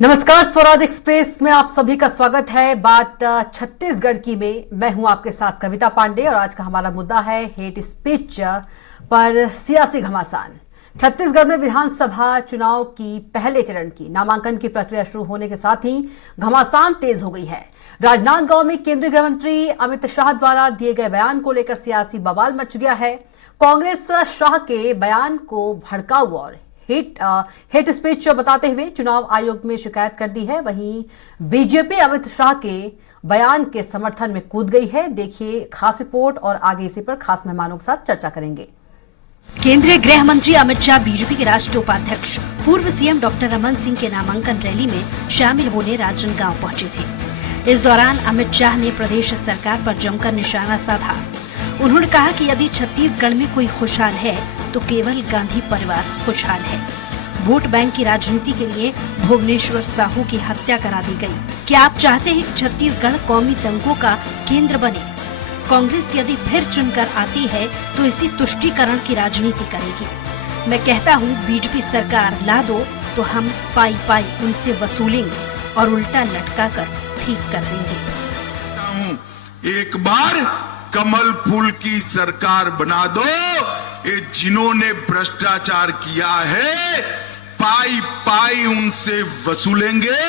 नमस्कार, स्वराज एक्सप्रेस में आप सभी का स्वागत है। बात छत्तीसगढ़ की में मैं हूं आपके साथ कविता पांडे और आज का हमारा मुद्दा है हेट स्पीच पर सियासी घमासान। छत्तीसगढ़ में विधानसभा चुनाव की पहले चरण की नामांकन की प्रक्रिया शुरू होने के साथ ही घमासान तेज हो गई है। राजनांदगांव में केंद्रीय गृह मंत्री अमित शाह द्वारा दिए गए बयान को लेकर सियासी बवाल मच गया है। कांग्रेस शाह के बयान को भड़काऊ और हेट स्पीच बताते हुए चुनाव आयोग में शिकायत कर दी है। वहीं बीजेपी अमित शाह के बयान के समर्थन में कूद गई है। देखिए खास रिपोर्ट और आगे इसी पर खास मेहमानों के साथ चर्चा करेंगे। केंद्रीय गृह मंत्री अमित शाह बीजेपी के राष्ट्रीय उपाध्यक्ष पूर्व सीएम डॉक्टर रमन सिंह के नामांकन रैली में शामिल होने राजनांदगांव पहुंचे थे। इस दौरान अमित शाह ने प्रदेश सरकार पर जमकर निशाना साधा। उन्होंने कहा कि यदि छत्तीसगढ़ में कोई खुशहाल है तो केवल गांधी परिवार खुशहाल है। वोट बैंक की राजनीति के लिए भुवनेश्वर साहू की हत्या करा दी गई। क्या आप चाहते हैं कि छत्तीसगढ़ कौमी दंगों का केंद्र बने? कांग्रेस यदि फिर चुनकर आती है तो इसी तुष्टीकरण की राजनीति करेगी। मैं कहता हूँ बीजेपी सरकार ला दो तो हम पाई पाई उनसे वसूलेंगे और उल्टा लटका कर ठीक कर देंगे। एक बार कमल फूल की सरकार बना दो। ये जिन्होंने भ्रष्टाचार किया है पाई पाई उनसे वसूलेंगे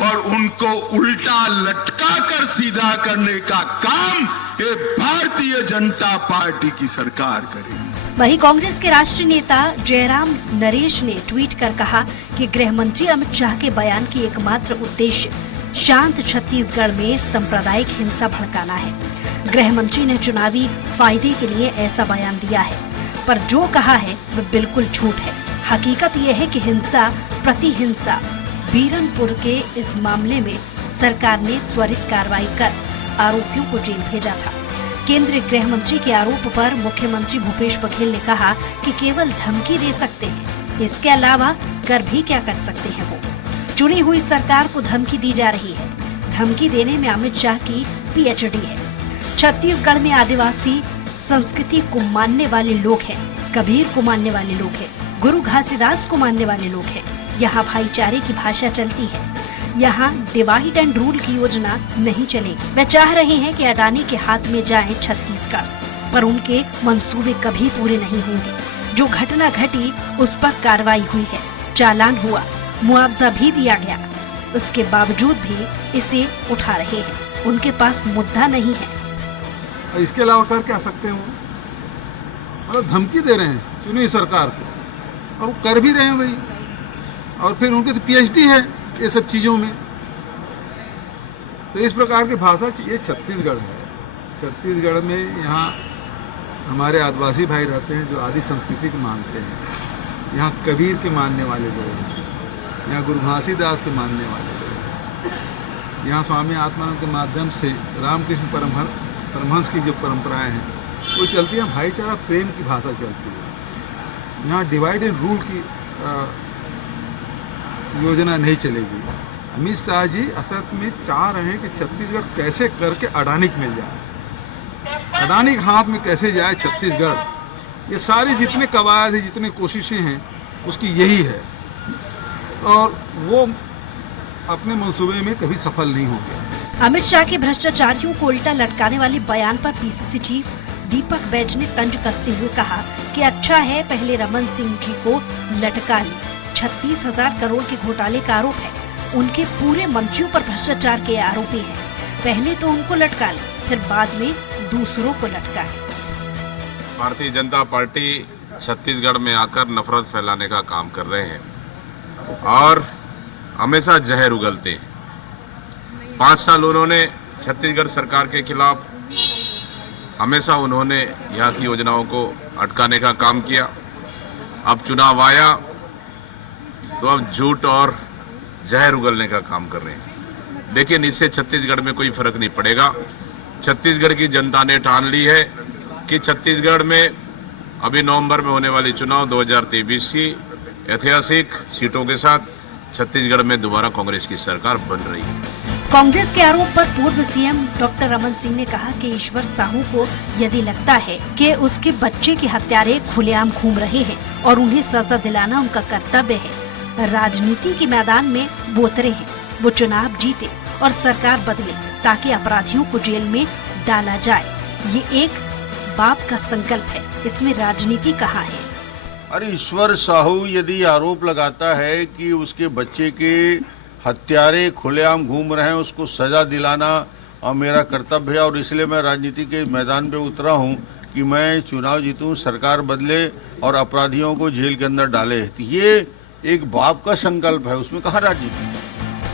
और उनको उल्टा लटका कर सीधा करने का काम ये भारतीय जनता पार्टी की सरकार करेगी। वहीं कांग्रेस के राष्ट्रीय नेता जयराम नरेश ने ट्वीट कर कहा कि गृह मंत्री अमित शाह के बयान की एकमात्र उद्देश्य शांत छत्तीसगढ़ में सांप्रदायिक हिंसा भड़काना है। गृह मंत्री ने चुनावी फायदे के लिए ऐसा बयान दिया है, पर जो कहा है वह बिल्कुल झूठ है। हकीकत यह है कि हिंसा प्रति हिंसा बीरनपुर के इस मामले में सरकार ने त्वरित कार्रवाई कर आरोपियों को जेल भेजा था। केंद्रीय गृह मंत्री के आरोप पर मुख्यमंत्री भूपेश बघेल ने कहा कि केवल धमकी दे सकते हैं, इसके अलावा कर भी क्या कर सकते हैं वो। चुनी हुई सरकार को धमकी दी जा रही है। धमकी देने में अमित शाह की पीएचडी है। छत्तीसगढ़ में आदिवासी संस्कृति को मानने वाले लोग हैं, कबीर को मानने वाले लोग हैं, गुरु घासीदास को मानने वाले लोग हैं। यहाँ भाईचारे की भाषा चलती है। यहाँ डिवाइड एंड रूल की योजना नहीं चलेगी। वे चाह रहे हैं कि अडानी के हाथ में जाए छत्तीसगढ़, पर उनके मंसूबे कभी पूरे नहीं होंगे। जो घटना घटी उस पर कार्रवाई हुई है, चालान हुआ, मुआवजा भी दिया गया, उसके बावजूद भी इसे उठा रहे हैं। उनके पास मुद्दा नहीं है। इसके अलावा कर क्या सकते हैं? वो मतलब धमकी दे रहे हैं चुनी सरकार को और वो कर भी रहे हैं भाई। और फिर उनके तो पीएचडी है ये सब चीज़ों में। तो इस प्रकार की भाषा ये छत्तीसगढ़ है। छत्तीसगढ़ में यहाँ हमारे आदिवासी भाई रहते हैं जो आदि संस्कृति को मानते हैं। यहाँ कबीर के मानने वाले लोग हैं, यहाँ गुरु घासीदास के मानने वाले लोग हैं। यहाँ स्वामी आत्मानंद के माध्यम से रामकृष्ण परमहंस की जो परंपराएं हैं वो चलती हैं। भाईचारा प्रेम की भाषा चलती है। यहाँ डिवाइड एंड रूल की योजना नहीं चलेगी। अमित शाह जी असल में चाह रहे हैं कि छत्तीसगढ़ कैसे करके अडानी को मिल जाए, अडानी के हाथ में कैसे जाए छत्तीसगढ़। ये सारी जितने कवायद है, जितनी कोशिशें हैं, उसकी यही है और वो अपने मंसूबे में कभी सफल नहीं होंगे। अमित शाह के भ्रष्टाचारियों को उल्टा लटकाने वाले बयान पर पीसीसी चीफ दीपक बैज ने तंज कसते हुए कहा कि अच्छा है पहले रमन सिंह जी को लटका ले। 36,000 करोड़ के घोटाले का आरोप है। उनके पूरे मंत्रियों पर भ्रष्टाचार के आरोपी हैं। पहले तो उनको लटका ले, फिर बाद में दूसरों को लटका ले। भारतीय जनता पार्टी छत्तीसगढ़ में आकर नफरत फैलाने का काम कर रहे हैं और हमेशा जहर उगलते हैं। 5 साल उन्होंने छत्तीसगढ़ सरकार के खिलाफ हमेशा उन्होंने यहाँ की योजनाओं को अटकाने का काम किया। अब चुनाव आया तो अब झूठ और जहर उगलने का काम कर रहे हैं। लेकिन इससे छत्तीसगढ़ में कोई फर्क नहीं पड़ेगा। छत्तीसगढ़ की जनता ने ठान ली है कि छत्तीसगढ़ में अभी नवंबर में होने वाली चुनाव 2023 की ऐतिहासिक सीटों के साथ छत्तीसगढ़ में दोबारा कांग्रेस की सरकार बन रही है। कांग्रेस के आरोप पर पूर्व सीएम डॉक्टर रमन सिंह ने कहा कि ईश्वर साहू को यदि लगता है कि उसके बच्चे के हत्यारे खुलेआम घूम रहे हैं और उन्हें सजा दिलाना उनका कर्तव्य है, राजनीति के मैदान में वो उतरे हैं। वो चुनाव जीते और सरकार बदले ताकि अपराधियों को जेल में डाला जाए। ये एक बाप का संकल्प है, इसमें राजनीति कहाँ है? अरे ईश्वर साहू यदि आरोप लगाता है कि उसके बच्चे के हत्यारे खुलेआम घूम रहे हैं, उसको सजा दिलाना और मेरा कर्तव्य है, और इसलिए मैं राजनीति के मैदान पे उतरा हूं कि मैं चुनाव जीतूं, सरकार बदले और अपराधियों को जेल के अंदर डाले। तो ये एक बाप का संकल्प है, उसमें कहाँ राजनीति?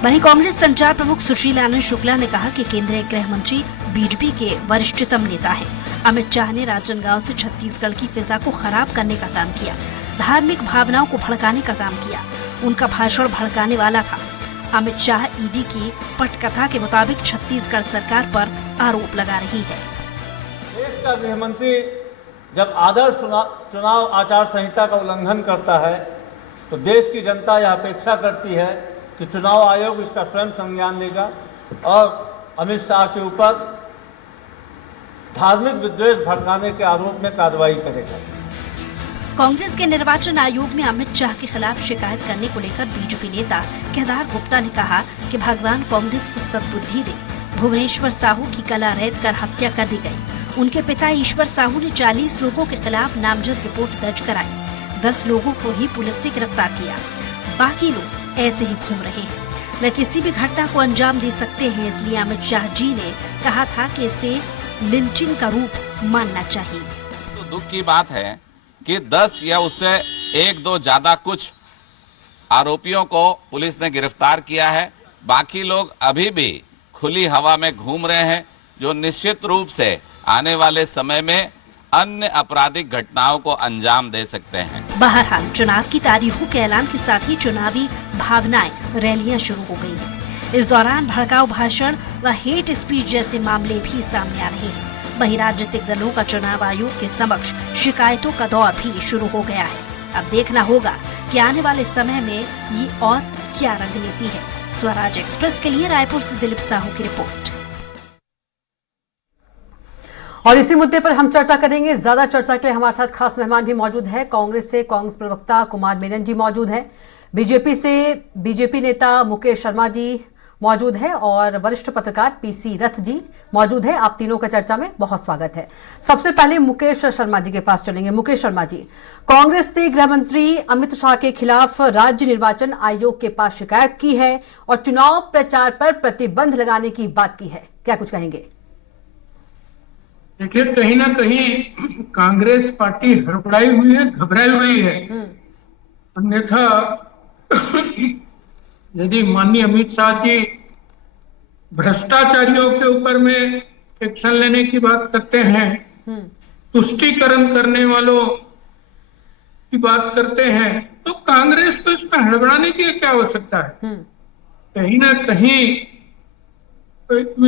वहीं कांग्रेस संचार प्रमुख सुशील आनंद शुक्ला ने कहा कि केंद्रीय गृह मंत्री बीजेपी के वरिष्ठतम नेता हैं। अमित शाह ने राजनांदगांव से छत्तीसगढ़ की फिजा को खराब करने का काम किया, धार्मिक भावनाओं को भड़काने का काम किया। उनका भाषण भड़काने वाला था। अमित शाह ईडी की पटकथा के मुताबिक छत्तीसगढ़ सरकार पर आरोप लगा रही है। देश का गृह मंत्री जब आदर्श चुनाव आचार संहिता का उल्लंघन करता है तो देश की जनता यह अपेक्षा करती है कि चुनाव आयोग इसका स्वयं संज्ञान लेगा और अमित शाह के ऊपर धार्मिक विद्वेष भड़काने के आरोप में कार्रवाई करेगा। कांग्रेस के निर्वाचन आयोग में अमित शाह के खिलाफ शिकायत करने को लेकर बीजेपी नेता केदार गुप्ता ने कहा कि भगवान कांग्रेस को सद्बुद्धि दे। भुवनेश्वर साहू की कला रैद कर हत्या कर दी गई। उनके पिता ईश्वर साहू ने 40 लोगों के खिलाफ नामजद रिपोर्ट दर्ज कराई। 10 लोगों को ही पुलिस ने गिरफ्तार किया, बाकी लोग ऐसे ही घूम रहे हैं। वे किसी भी घटना को अंजाम दे सकते हैं, इसलिए अमित शाह जी ने कहा था कि इसे लिंचिंग का रूप मानना चाहिए। तो दुख की बात है कि 10 या उससे 1-2 ज्यादा कुछ आरोपियों को पुलिस ने गिरफ्तार किया है, बाकी लोग अभी भी खुली हवा में घूम रहे हैं, जो निश्चित रूप से आने वाले समय में अन्य आपराधिक घटनाओं को अंजाम दे सकते हैं। बहरहाल चुनाव की तारीखों के ऐलान के साथ ही चुनावी भावनाएं, रैलियां शुरू हो गई हैं। इस दौरान भड़काऊ भाषण व हेट स्पीच जैसे मामले भी सामने आ रहे हैं। वहीं राजनीतिक दलों का चुनाव आयोग के समक्ष शिकायतों का दौर भी शुरू हो गया है। अब देखना होगा कि आने वाले समय में ये और क्या रंग लेती है। स्वराज एक्सप्रेस के लिए रायपुर से दिलीप साहू की रिपोर्ट। और इसी मुद्दे पर हम चर्चा करेंगे। ज्यादा चर्चा के लिए हमारे साथ खास मेहमान भी मौजूद है। कांग्रेस से कांग्रेस प्रवक्ता कुमार मेनन जी मौजूद है, बीजेपी से बीजेपी नेता मुकेश शर्मा जी मौजूद है और वरिष्ठ पत्रकार पीसी रथ जी मौजूद है। आप तीनों का चर्चा में बहुत स्वागत है। सबसे पहले मुकेश शर्मा जी के पास चलेंगे। मुकेश शर्मा जी, कांग्रेस ने गृह मंत्री अमित शाह के खिलाफ राज्य निर्वाचन आयोग के पास शिकायत की है और चुनाव प्रचार पर प्रतिबंध लगाने की बात की है, क्या कुछ कहेंगे? देखिए, कहीं ना कहीं कांग्रेस पार्टी हड़बड़ाई हुई है, घबराई हुई है। अन्यथा यदि माननीय अमित शाह जी भ्रष्टाचारियों के ऊपर में एक्शन लेने की बात करते हैं, तुष्टीकरण करने वालों की बात करते हैं, तो कांग्रेस को इसमें हड़बड़ाने की क्या आवश्यकता है? कहीं ना कहीं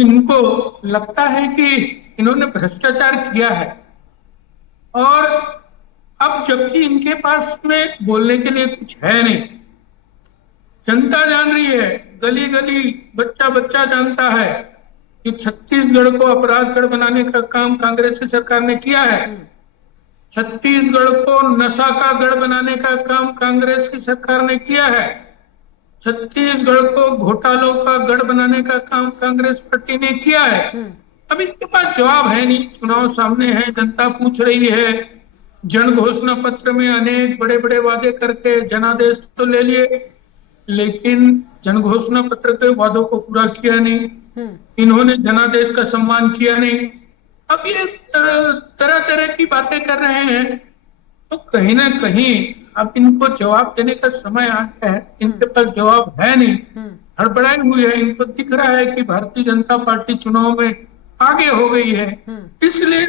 इनको लगता है कि इन्होंने भ्रष्टाचार किया है और अब जबकि इनके पास में बोलने के लिए कुछ है नहीं। जनता जान रही है, गली गली बच्चा बच्चा जानता है कि छत्तीसगढ़ को अपराधगढ़ बनाने का काम कांग्रेस की सरकार ने किया है। छत्तीसगढ़ को नशा का गढ़ बनाने का काम कांग्रेस की सरकार ने किया है। छत्तीसगढ़ को घोटालों का गढ़ बनाने का काम कांग्रेस पार्टी ने किया है। अब इसके पास जवाब है नहीं। चुनाव सामने है, जनता पूछ रही है। जन घोषणा पत्र में अनेक बड़े बड़े वादे करके जनादेश तो ले लिए, लेकिन जन घोषणा पत्र के वादों को पूरा किया नहीं। इन्होंने जनादेश का सम्मान किया नहीं। अब ये तरह तरह की बातें कर रहे हैं, तो कहीं ना कहीं अब इनको जवाब देने का समय आ गया है। इनके पास जवाब है नहीं, हड़बड़ाई हुई है। इनको दिख रहा है कि भारतीय जनता पार्टी चुनाव में आगे हो गई है, इसलिए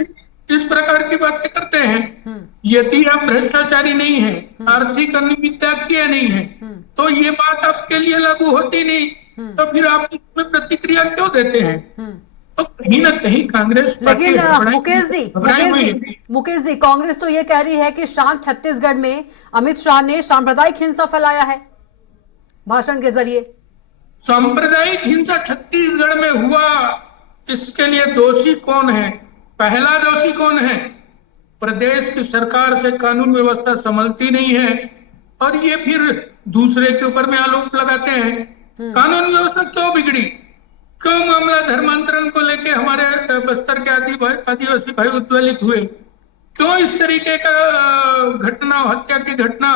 इस प्रकार की बातें करते हैं। यदि आप भ्रष्टाचारी नहीं है, आर्थिक अनियमितता किए नहीं है, तो ये बात आपके लिए लागू होती नहीं, तो फिर आप इसमें प्रतिक्रिया क्यों देते हैं? तो कहीं ना कहीं कांग्रेस, लेकिन मुकेश जी, कांग्रेस तो ये कह रही है कि शांत छत्तीसगढ़ में अमित शाह ने सांप्रदायिक हिंसा फैलाया है भाषण के जरिए। सांप्रदायिक हिंसा छत्तीसगढ़ में हुआ, इसके लिए दोषी कौन है? पहला दोषी कौन है? प्रदेश की सरकार से कानून व्यवस्था संभलती नहीं है, और ये फिर दूसरे के ऊपर में आरोप लगाते हैं। कानून व्यवस्था क्यों बिगड़ी? क्यों मामला धर्मांतरण को लेके हमारे बस्तर के आदिवासी भाई उद्वेलित हुए? क्यों इस तरीके का घटना, हत्या की घटना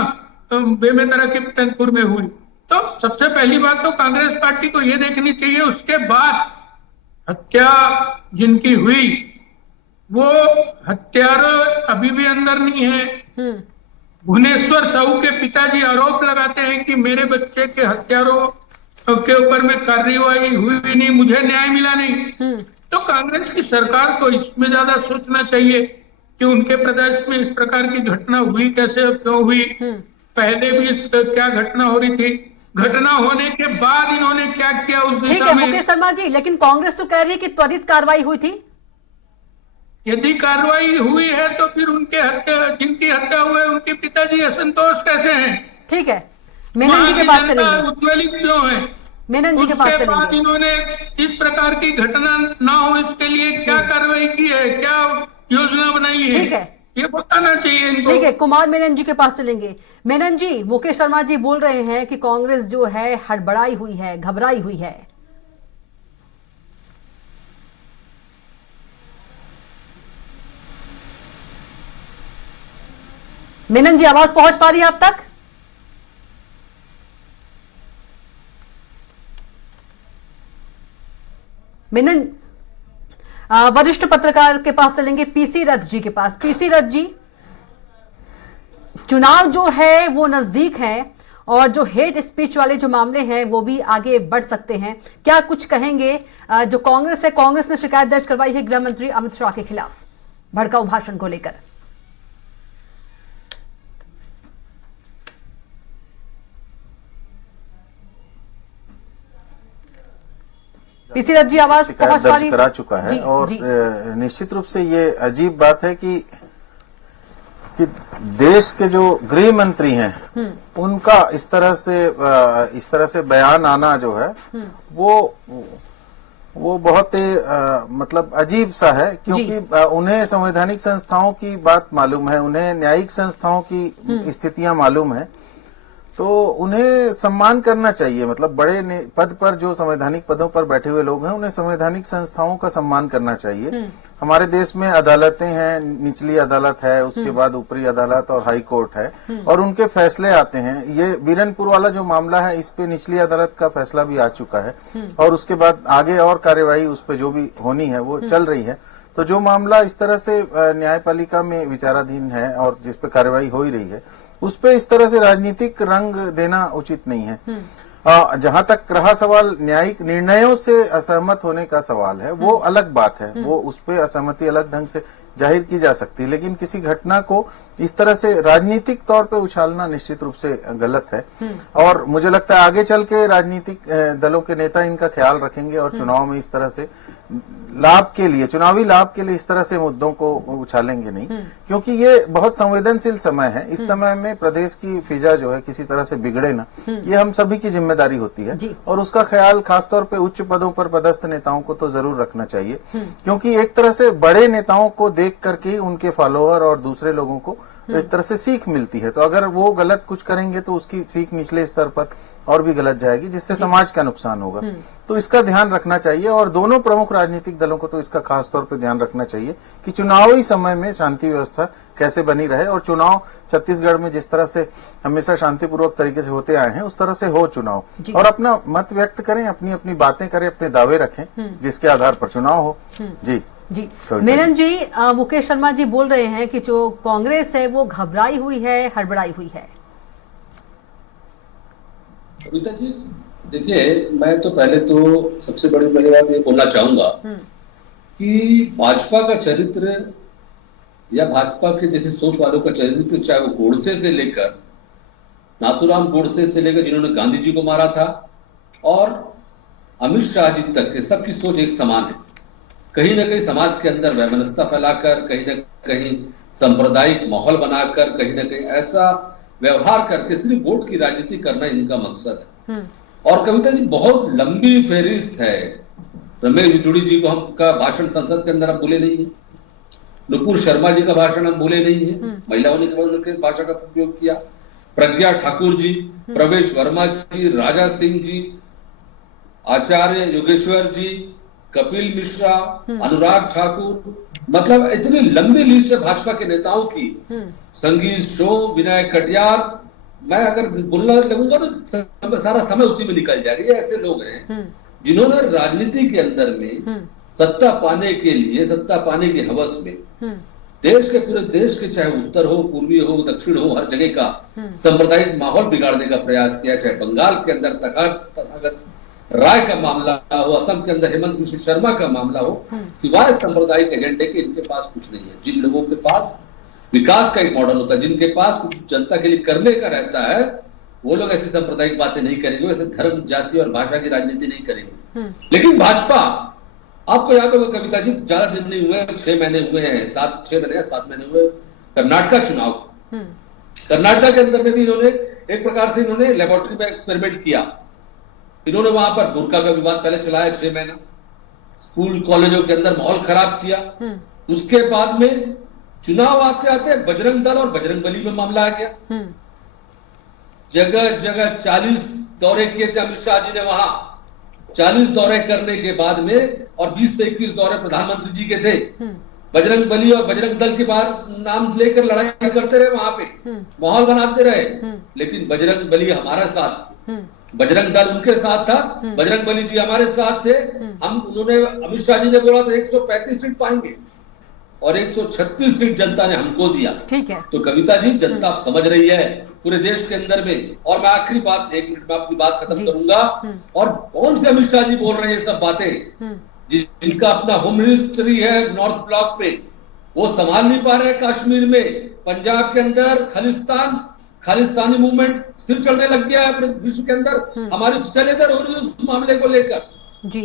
बेमेतरा के पतनपुर में हुई? तो सबसे पहली बात तो कांग्रेस पार्टी को ये देखनी चाहिए। उसके बाद हत्या जिनकी हुई वो हत्यारा अभी भी अंदर नहीं है। भुवनेश्वर साहू के पिताजी आरोप लगाते हैं कि मेरे बच्चे के हत्यारों के ऊपर में कार्रवाई हुई भी नहीं, मुझे न्याय मिला नहीं। तो कांग्रेस की सरकार को इसमें ज्यादा सोचना चाहिए कि उनके प्रदेश में इस प्रकार की घटना हुई कैसे, क्यों हुई, पहले भी इस क्या घटना हो रही थी, घटना होने के बाद इन्होंने क्या किया उस ठीक दिशा है में। मुकेश शर्मा जी, लेकिन कांग्रेस तो कह रही है कि त्वरित कार्रवाई हुई थी। यदि कार्रवाई हुई है तो फिर उनके जिनकी हत्या हुए उनके पिताजी असंतोष कैसे हैं? ठीक है, मेनन जी के पास चलेंगे। उद्वेलित क्यों है? मेनन जी के पास उसके बाद चलेंगे। इन्होंने इस प्रकार की घटना ना हो इसके लिए क्या कार्रवाई की है, क्या योजना बनाई है? ठीक है, ये बताना चाहिए इनको। ठीक है, कुमार मेनन जी के पास चलेंगे। मेनन जी, मुकेश शर्मा जी बोल रहे हैं कि कांग्रेस जो है हड़बड़ाई हुई है, घबराई हुई है। मेनन जी, आवाज पहुंच पा रही है आप तक? मेनन, वरिष्ठ पत्रकार के पास चलेंगे, पीसी रथ जी के पास। पीसी रथ जी, चुनाव जो है वो नजदीक है और जो हेट स्पीच वाले जो मामले हैं वो भी आगे बढ़ सकते हैं, क्या कुछ कहेंगे? जो कांग्रेस है, कांग्रेस ने शिकायत दर्ज करवाई है गृह मंत्री अमित शाह के खिलाफ भड़काऊ भाषण को लेकर। पीसी रथ जी, आवाज पहुंच पा रही? करा चुका है। और निश्चित रूप से ये अजीब बात है कि देश के जो गृह मंत्री हैं उनका इस तरह से बयान आना जो है वो बहुत ही मतलब अजीब सा है, क्योंकि उन्हें संवैधानिक संस्थाओं की बात मालूम है, उन्हें न्यायिक संस्थाओं की स्थितियां मालूम है, तो उन्हें सम्मान करना चाहिए। मतलब बड़े पद पर जो संवैधानिक पदों पर बैठे हुए लोग हैं उन्हें संवैधानिक संस्थाओं का सम्मान करना चाहिए। हमारे देश में अदालतें हैं, निचली अदालत है, उसके बाद ऊपरी अदालत और हाई कोर्ट है, और उनके फैसले आते हैं। ये बीरनपुर वाला जो मामला है इस पे निचली अदालत का फैसला भी आ चुका है और उसके बाद आगे और कार्यवाही उस पर जो भी होनी है वो चल रही है। तो जो मामला इस तरह से न्यायपालिका में विचाराधीन है और जिस पे कार्रवाई हो ही रही है उस पे इस तरह से राजनीतिक रंग देना उचित नहीं है। जहां तक रहा सवाल न्यायिक निर्णयों से असहमत होने का सवाल है, वो अलग बात है, वो उस पे असहमति अलग ढंग से जाहिर की जा सकती है, लेकिन किसी घटना को इस तरह से राजनीतिक तौर पे उछालना निश्चित रूप से गलत है। और मुझे लगता है आगे चल के राजनीतिक दलों के नेता इनका ख्याल रखेंगे और चुनाव में इस तरह से लाभ के लिए, चुनावी लाभ के लिए इस तरह से मुद्दों को उछालेंगे नहीं, क्योंकि ये बहुत संवेदनशील समय है। इस समय में प्रदेश की फिजा जो है किसी तरह से बिगड़े ना, ये हम सभी की जिम्मेदारी होती है और उसका ख्याल खासतौर पे उच्च पदों पर पदस्थ नेताओं को तो जरूर रखना चाहिए, क्योंकि एक तरह से बड़े नेताओं को देख करके उनके फॉलोअर और दूसरे लोगों को एक तरह से सीख मिलती है। तो अगर वो गलत कुछ करेंगे तो उसकी सीख निचले स्तर पर और भी गलत जाएगी, जिससे समाज का नुकसान होगा। तो इसका ध्यान रखना चाहिए और दोनों प्रमुख राजनीतिक दलों को तो इसका खास तौर पर ध्यान रखना चाहिए कि चुनावी समय में शांति व्यवस्था कैसे बनी रहे और चुनाव छत्तीसगढ़ में जिस तरह से हमेशा शांतिपूर्वक तरीके से होते आए हैं उस तरह से हो चुनाव, और अपना मत व्यक्त करें, अपनी अपनी बातें करें, अपने दावे रखें, जिसके आधार पर चुनाव हो। जी मेनन जी, मुकेश शर्मा जी बोल रहे हैं कि जो कांग्रेस है वो घबराई हुई है, हड़बड़ाई हुई है। कविता जी देखिए, मैं तो पहले तो सबसे बड़ी बात ये बोलना चाहूंगा कि भाजपा का चरित्र या भाजपा के जैसे सोच वालों का चरित्र, चाहे वो गोडसे से लेकर नाथूराम गोडसे से लेकर जिन्होंने गांधी जी को मारा था और अमित शाह जी तक के सबकी सोच एक समान है। कहीं ना कहीं समाज के अंदर वैमनस्यता फैलाकर, कहीं ना कहीं सांप्रदायिक माहौल बनाकर, कहीं ना कहीं ऐसा व्यवहार करके सिर्फ वोट की राजनीति करना इनका मकसद है। और कविता जी बहुत लंबी फेहरिस्त है। रमेश बिजुड़ी जी को हम का भाषण संसद के अंदर हम भूले नहीं है, नुपुर शर्मा जी का भाषण हम भूले नहीं है, महिलाओं ने केवल उनके भाषण का उपयोग किया, प्रज्ञा ठाकुर जी, प्रवेश वर्मा जी, राजा सिंह जी, आचार्य योगेश्वर जी, कपिल मिश्रा, अनुराग ठाकुर, मतलब इतनी लंबी लिस्ट है भाजपा के नेताओं की। संगीत शो, विनय कटियार, मैं अगर बोलने लगूंगा तो सारा समय उसी में निकल जाएगा। ये ऐसे लोग हैं जिन्होंने राजनीति के अंदर में सत्ता पाने के लिए, सत्ता पाने की हवस में देश के, पूरे देश के, चाहे उत्तर हो, पूर्वी हो, दक्षिण हो, हर जगह का सांप्रदायिक माहौल बिगाड़ने का प्रयास किया। चाहे बंगाल के अंदर तथागत राय का मामला हो, असम के अंदर हेमंत बिश्व शर्मा का मामला हो, सिवाय सांप्रदायिक एजेंडे के इनके पास कुछ नहीं है। जिन लोगों के पास विकास का एक मॉडल होता है, जिनके पास कुछ जनता के लिए करने का रहता है, वो लोग ऐसी सांप्रदायिक बातें नहीं करेंगे, वैसे धर्म, जाति और भाषा की राजनीति नहीं करेंगे। लेकिन भाजपा, आपको याद होगा कविता जी, ज्यादा दिन नहीं हुए, 6 महीने हुए हैं, 7 महीने हुए कर्नाटक चुनाव। कर्नाटक के अंदर में भी इन्होंने एक प्रकार से इन्होंने लेबोरेटरी में एक्सपेरिमेंट किया। इन्होंने वहां पर बुर्का का विवाद पहले चलाया 6 महीना, स्कूल कॉलेजों के अंदर माहौल खराब किया। उसके बाद में चुनाव आते आते बजरंग दल और बजरंग बली में मामला आ गया। जगह जगह 40 दौरे किए थे अमित शाह जी ने वहां। 40 दौरे करने के बाद में, और 20 से 21 दौरे प्रधानमंत्री जी के थे। बजरंग बली और बजरंग दल के बाहर नाम लेकर लड़ाई करते रहे, वहां पे माहौल बनाते रहे। लेकिन बजरंग बली हमारा साथ, बजरंग दल उनके साथ था, बजरंग बली जी हमारे साथ थे। उन्होंने, अमित शाह जी ने बोला था 135 सीट पाएंगे और 136 सीट जनता ने हमको दिया। ठीक है। तो कविता जी, जनता आप समझ रही है पूरे देश के अंदर में। और मैं आखिरी बात, 1 मिनट में अपनी बात खत्म करूंगा। और कौन से अमित शाह जी बोल रहे हैं ये सब बातें, जिनका अपना होम मिनिस्ट्री है नॉर्थ ब्लॉक पे, वो संभाल नहीं पा रहे। कश्मीर में, पंजाब के अंदर खालिस्तानी मूवमेंट सिर चढ़ने लग गया है विश्व के अंदर, हमारी चलेदर हो रही है उस मामले को लेकर।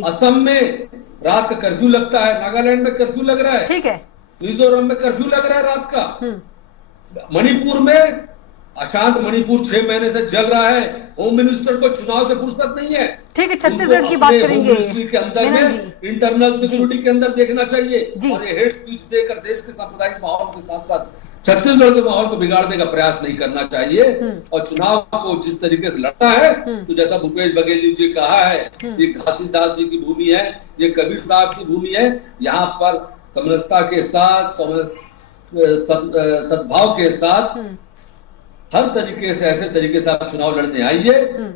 असम में रात का कर्फ्यू लगता है, नागालैंड में कर्फ्यू लग रहा है, ठीक है, मिजोरम में कर्फ्यू लग रहा है रात का, मणिपुर में अशांत मणिपुर 6 महीने से जल रहा है। होम मिनिस्टर को चुनाव से फुर्सत नहीं है। ठीक है, छत्तीसगढ़ की बात करेंगे के अंदर में, इंटरनल सिक्योरिटी के अंदर देखना चाहिए। और ये हेट स्पीच देकर देश के सांप्रदायिक माहौल के साथ साथ छत्तीसगढ़ के माहौल को बिगाड़ने का प्रयास नहीं करना चाहिए। और चुनाव को जिस तरीके से लड़ना है, तो जैसा भूपेश बघेल जी कहा है, ये घासीदास जी की भूमि है, ये कबीर साहब की भूमि है। यहाँ पर समरसता के साथ, सद्भाव के साथ, हर तरीके से, ऐसे तरीके से आप चुनाव लड़ने आइए,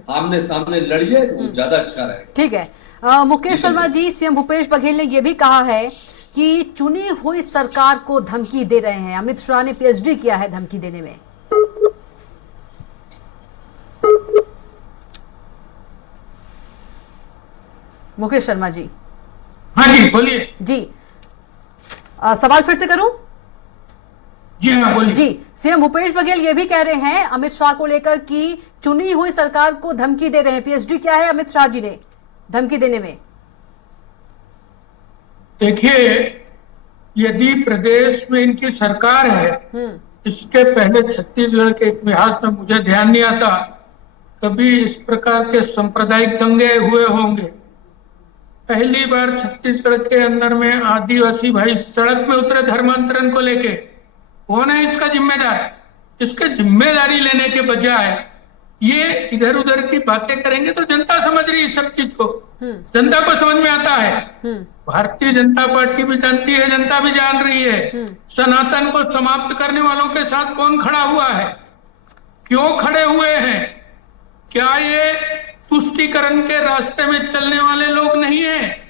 आमने सामने लड़िए, तो ज्यादा अच्छा रहेगा। ठीक है। मुकेश शर्मा जी, सीएम भूपेश बघेल ने यह भी कहा है कि चुनी हुई सरकार को धमकी दे रहे हैं। अमित शाह ने पीएचडी किया है धमकी देने में। मुकेश शर्मा जी। हाँ जी, बोलिए जी। सवाल फिर से करूं? जी हाँ, बोलिए। जी, सीएम भूपेश बघेल ये भी कह रहे हैं अमित शाह को लेकर कि चुनी हुई सरकार को धमकी दे रहे हैं। पीएचडी क्या है अमित शाह जी ने धमकी देने में? देखिए, यदि प्रदेश में इनकी सरकार है, इसके पहले छत्तीसगढ़ के इतिहास में मुझे ध्यान नहीं आता कभी इस प्रकार के सांप्रदायिक दंगे हुए होंगे। पहली बार छत्तीसगढ़ के अंदर में आदिवासी भाई सड़क पे उतरे धर्मांतरण को लेके। कौन है इसका जिम्मेदार? इसके जिम्मेदारी लेने के बजाय ये इधर उधर की बातें करेंगे तो जनता समझ रही है सब चीज को, जनता को समझ में आता है। भारतीय जनता पार्टी भी जानती है, जनता भी जान रही है सनातन को समाप्त करने वालों के साथ कौन खड़ा हुआ है, क्यों खड़े हुए हैं। क्या ये तुष्टीकरण के रास्ते में चलने वाले लोग नहीं है?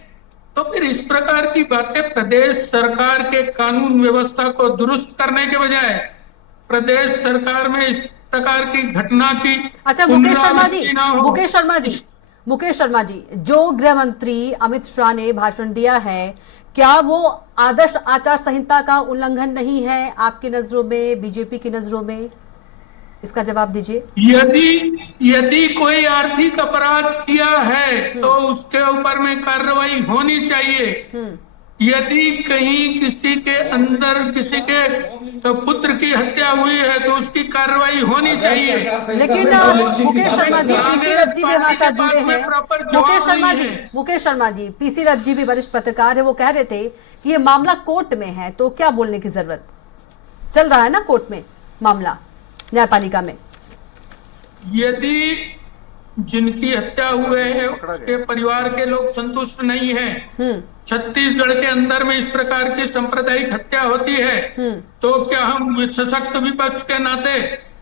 तो फिर इस प्रकार की बातें प्रदेश सरकार के कानून व्यवस्था को दुरुस्त करने के बजाय प्रदेश सरकार में इस प्रकार की घटना की। अच्छा, मुकेश शर्मा जी, जो गृह मंत्री अमित शाह ने भाषण दिया है, क्या वो आदर्श आचार संहिता का उल्लंघन नहीं है आपकी नजरों में, बीजेपी की नजरों में? इसका जवाब दीजिए। यदि कोई आर्थिक अपराध किया है तो उसके ऊपर में कार्रवाई होनी चाहिए। यदि कहीं किसी के अंदर किसी के पुत्र की हत्या हुई है तो उसकी कार्रवाई होनी चाहिए। लेकिन मुकेश शर्मा जी, पीसी रथ जी भी हमारे साथ जुड़े हैं। मुकेश शर्मा जी, पीसी रथ जी भी वरिष्ठ पत्रकार है, वो कह रहे थे कि ये मामला कोर्ट में है, तो क्या बोलने की जरूरत? चल रहा है ना कोर्ट में मामला, न्यायपालिका में। यदि जिनकी हत्या हुए है उसके परिवार के लोग संतुष्ट नहीं हैं, छत्तीसगढ़ के अंदर में इस प्रकार की सांप्रदायिक हत्या होती है, तो क्या हम सशक्त विपक्ष के नाते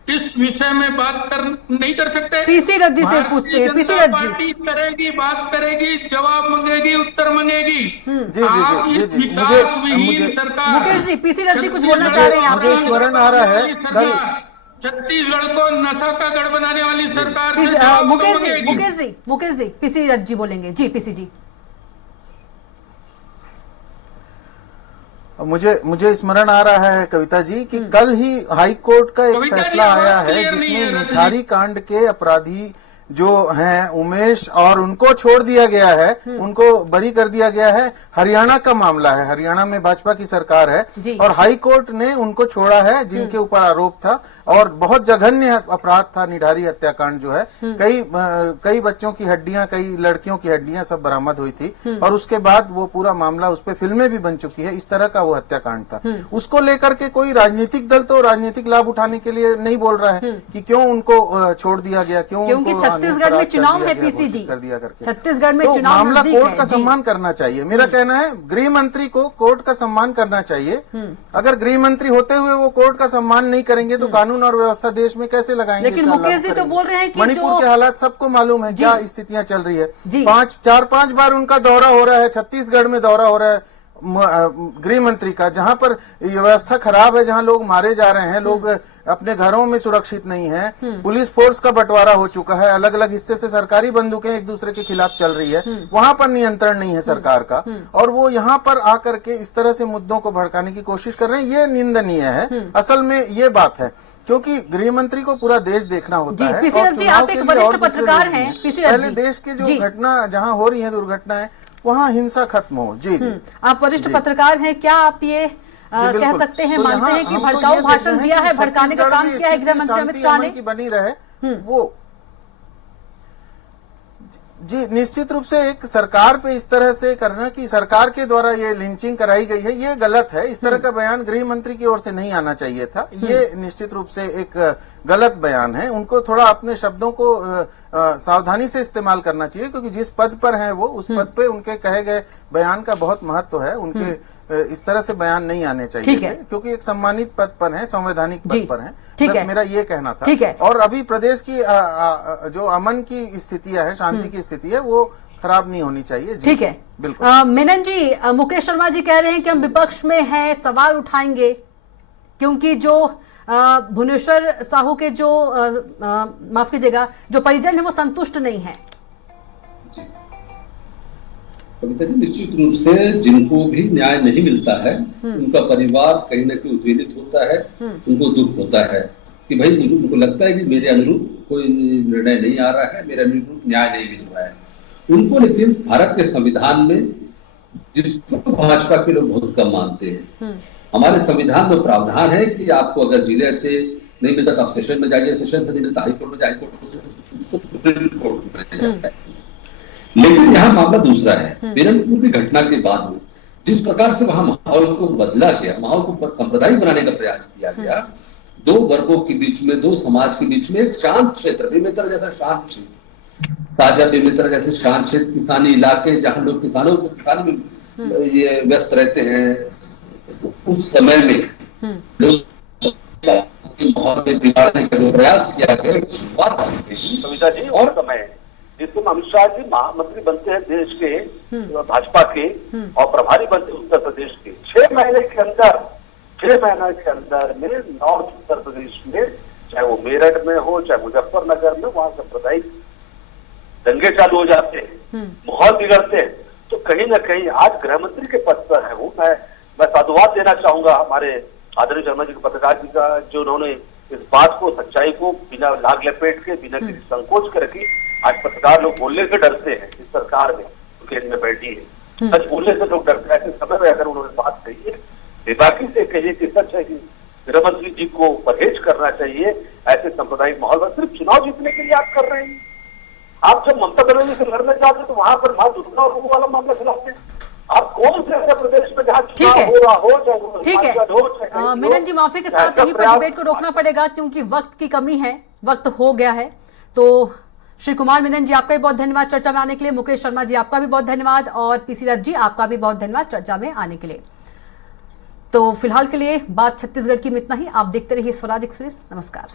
इस विषय में नहीं कर सकते? पीसी रज्जी से पूछते हैं। पीसी रज्जी पार्टी करेगी, बात करेगी, जवाब मांगेगी, उत्तर मांगेगी। जी आप जी इस जी विकासविहीन सरकार, मुकेश जी, पीसी रज्जी कुछ बोलना चाह रहे हैं आप? मुझे स्मरण आ रहा है कल छत्तीसगढ़ को नशा का गढ़ बनाने वाली सरकार से जवाब मांगेगी। मुकेश जी, पीसी रज्जी बोलेंगे जी। पीसी जी, मुझे स्मरण आ रहा है कविता जी कि कल ही हाई कोर्ट का एक फैसला आया है जिसमें निठारी कांड के अपराधी जो हैं उमेश, और उनको छोड़ दिया गया है, उनको बरी कर दिया गया है। हरियाणा का मामला है, हरियाणा में भाजपा की सरकार है और हाई कोर्ट ने उनको छोड़ा है जिनके ऊपर आरोप था, और बहुत जघन्य अपराध था निठारी हत्याकांड जो है। कई बच्चों की हड्डियां, कई लड़कियों की हड्डियां सब बरामद हुई थी और उसके बाद वो पूरा मामला, उस पर फिल्में भी बन चुकी है। इस तरह का वो हत्याकांड था। उसको लेकर के कोई राजनीतिक दल तो राजनीतिक लाभ उठाने के लिए नहीं बोल रहा है कि क्यों उनको छोड़ दिया गया, क्योंकि छत्तीसगढ़ में चुनाव है पीसी जी, कर दिया करके छत्तीसगढ़ में तो चुनाव मामला कोर्ट का सम्मान करना चाहिए। मेरा कहना है गृह मंत्री को कोर्ट का सम्मान करना चाहिए। अगर गृह मंत्री होते हुए वो कोर्ट का सम्मान नहीं करेंगे तो कानून और व्यवस्था देश में कैसे लगाएंगे? लेकिन मुकेश जी तो बोल रहे हैं कि मणिपुर के हालात सबको मालूम है, क्या स्थितियां चल रही है। 4-5 बार उनका दौरा हो रहा है, छत्तीसगढ़ में दौरा हो रहा है गृह मंत्री का, जहां पर व्यवस्था खराब है, जहां लोग मारे जा रहे हैं, लोग अपने घरों में सुरक्षित नहीं है, पुलिस फोर्स का बंटवारा हो चुका है, अलग अलग हिस्से से सरकारी बंदूकें एक दूसरे के खिलाफ चल रही है, वहां पर नियंत्रण नहीं है सरकार का, और वो यहाँ पर आकर के इस तरह से मुद्दों को भड़काने की कोशिश कर रहे हैं। ये निंदनीय है। असल में ये बात है क्योंकि गृह मंत्री को पूरा देश देखना होता है। पीसी रज्जी, आप एक वरिष्ठ पत्रकार हैं। पीसी रज्जी, पहले देश की जो घटना जहाँ हो रही है, दुर्घटनाएं, वहाँ हिंसा खत्म हो। जी, आप वरिष्ठ पत्रकार हैं, क्या आप ये कह सकते हैं, मानते हैं कि भड़काऊ भाषण दिया है, भड़काने का काम किया है गृह मंत्री अमित शाह ने? बनी रहे वो जी, निश्चित रूप से एक सरकार पे इस तरह से करना कि सरकार के द्वारा ये लिंचिंग कराई गई है, ये गलत है। इस तरह का बयान गृह मंत्री की ओर से नहीं आना चाहिए था। ये निश्चित रूप से एक गलत बयान है। उनको थोड़ा अपने शब्दों को सावधानी से इस्तेमाल करना चाहिए, क्योंकि जिस पद पर हैं वो, उस पद पे उनके कहे गए बयान का बहुत महत्व है। उनके इस तरह से बयान नहीं आने चाहिए थे, क्योंकि एक सम्मानित पद पर है, संवैधानिक पद पर है। बस मेरा ये कहना था। और अभी प्रदेश की जो अमन की स्थितियां है, शांति की स्थिति है, वो खराब नहीं होनी चाहिए। ठीक है, बिल्कुल। मेनन जी, मुकेश शर्मा जी कह रहे हैं कि हम विपक्ष में हैं, सवाल उठाएंगे, क्योंकि जो भुवनेश्वर साहू के जो माफ कीजिएगा, जो परिजन है वो संतुष्ट नहीं है। कविता जी, निश्चित रूप से जिनको भी न्याय नहीं मिलता है उनका परिवार कहीं ना कहीं उद्वेलित होता है, उनको दुख होता है कि भाई मुझे, उनको लगता है कि मेरे अनुरूप कोई निर्णय नहीं आ रहा है, मेरे अनुरूप न्याय नहीं मिल रहा है उनको। लेकिन भारत के संविधान में, जिसको भाजपा के लोग बहुत कम मानते हैं, हमारे संविधान में प्रावधान है कि आपको अगर जिले से नहीं मिलता तो आप सेशन में जाइए, सेशन से नहीं मिलता हाईकोर्ट में जाइए, हाईकोर्ट से सुप्रीम कोर्ट में जाता है। लेकिन यहाँ मामला दूसरा है। बेरमपुर की घटना के बाद में जिस प्रकार से वहां माहौल को बदला गया, माहौल को सांप्रदायिक बनाने का प्रयास किया गया, दो वर्गों के बीच में, दो समाज के बीच में एक शांत क्षेत्र, बेमेतरा जैसा शांत क्षेत्र, ताजा बेमेतरा जैसे शांत क्षेत्र, किसानी इलाके जहां लोग किसानों को किसानी में ये व्यस्त रहते हैं, उस समय में माहौल में बिगाड़ने का जो प्रयास किया गया, कविता जी, और समय जिसमें अमित शाह जी महामंत्री बनते हैं देश के, भाजपा के, और प्रभारी बनते हैं उत्तर प्रदेश के। 6 महीने के अंदर में नॉर्थ उत्तर प्रदेश में, चाहे वो मेरठ में हो, चाहे मुजफ्फरनगर में, वहां सांप्रदायिक दंगे चालू हो जाते हैं, माहौल बिगड़ते हैं। तो कहीं ना कहीं आज गृह मंत्री के पद पर है वो। मैं साधुवाद देना चाहूंगा हमारे आदरणीय शर्मा जी के, पत्रकार जी का, जो उन्होंने इस बात को, सच्चाई को बिना लाग लपेट के, बिना किसी संकोच के रखी। आज पत्रकार लोग बोलने से डरते हैं इस सरकार में, केंद्र में बैठी है, सच बोलने से लोग डरते हैं। ऐसे समय में अगर उन्होंने बात कही है, बेबाकी से कहिए कि सच है कि गृह मंत्री जी को परहेज करना चाहिए ऐसे सांप्रदायिक माहौल में। सिर्फ चुनाव जीतने के लिए आप कर रहे हैं। आप जब ममता बनर्जी से लड़ना चाहते हैं तो वहां पर मां दुर्गा और वाला मामला खिलाते हैं। आप कौन से ऐसे प्रदेश में जहाँ चुनाव हो रहा हो, ठीक है। मेनन जी, माफी के साथ यहीं पर डिबेट को रोकना पड़ेगा, क्योंकि वक्त की कमी है, वक्त हो गया है। तो श्री कुमार मेनन जी, आपका भी बहुत धन्यवाद चर्चा में आने के लिए। मुकेश शर्मा जी, आपका भी बहुत धन्यवाद। और पीसी रथ जी, आपका भी बहुत धन्यवाद चर्चा में आने के लिए। तो फिलहाल के लिए बात छत्तीसगढ़ की में इतना ही। आप देखते रहिए स्वराज एक्सप्रेस। नमस्कार।